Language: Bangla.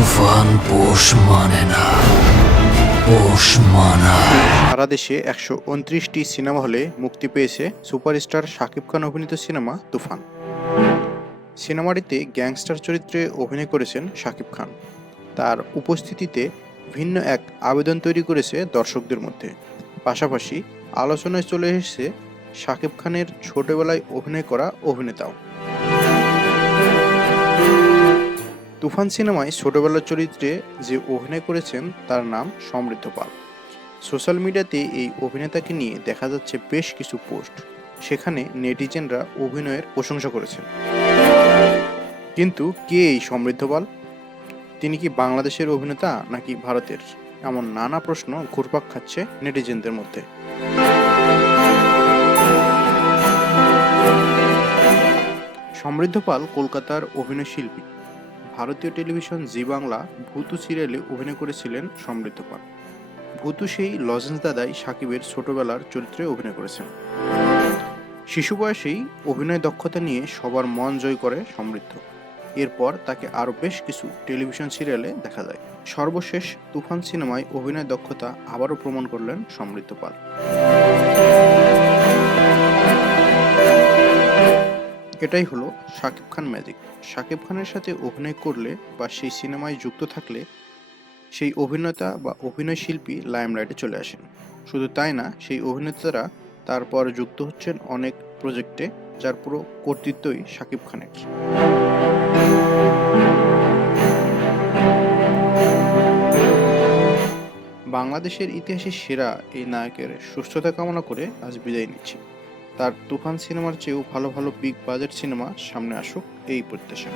তুফান পোষ মানে না সারা দেশে একশো উনত্রিশটি সিনেমা হলে মুক্তি পেয়েছে সুপারস্টার শাকিব খান অভিনীত সিনেমা তুফান। সিনেমাটিতে গ্যাংস্টার চরিত্রে অভিনয় করেছেন শাকিব খান। তার উপস্থিতিতে ভিন্ন এক আবেদন তৈরি করেছে দর্শকদের মধ্যে। পাশাপাশি আলোচনায় চলে এসেছে শাকিব খানের ছোটবেলায় অভিনয় করা অভিনেতাও। তুফান সিনেমায় ছোটবেলার চরিত্রে যে অভিনয় করেছেন, তার নাম সমৃদ্ধ পাল। সোশ্যাল মিডিয়াতে এই অভিনেতাকে নিয়ে দেখা যাচ্ছে বেশ কিছু পোস্ট। সেখানে নেটিজেনরা অভিনয়ের প্রশংসা করেছেন। কিন্তু কে এই সমৃদ্ধ পাল? তিনি কি বাংলাদেশের অভিনেতা নাকি ভারতের? এমন নানা প্রশ্ন ঘুরপাক খাচ্ছে নেটিজেনদের মধ্যে। সমৃদ্ধ পাল কলকাতার অভিনয়শিল্পী ভারতীয় টেলিভিশন জি বাংলা ভূতু সিরিয়ালে অভিনয় করেছিলেন সমৃদ্ধ পাল। ভূতু সেই লজেন্স দাদাই সাকিবের ছোটবেলার চরিত্রে অভিনয় করেছেন। শিশু বয়সেই অভিনয় দক্ষতা নিয়ে সবার মন জয় করে সমৃদ্ধ। এরপর তাকে আরও বেশ কিছু টেলিভিশন সিরিয়ালে দেখা যায়। সর্বশেষ তুফান সিনেমায় অভিনয় দক্ষতা আবারও প্রমাণ করলেন সমৃদ্ধ পাল। এটাই হলো শাকিব খান ম্যাজিক শাকিব খানের সাথে অভিনয় করলে বা সেই সিনেমায় যুক্ত থাকলে সেই অভিনেতা বা অভিনয় শিল্পী লাইমলাইটে চলে আসেন। শুধু তাই না, সেই অভিনেতারা তারপর যুক্ত হচ্ছেন অনেক প্রজেক্টে যার পুরো কর্তৃত্বই শাকিব খানের। বাংলাদেশের ইতিহাসে সেরা এই নায়কের সুস্থতা কামনা করে আজ বিদায় নিচ্ছি। তার তুফান সিনেমার চেয়েও ভালো ভালো বিগ বাজেট সিনেমা সামনে আসুক এই প্রত্যাশা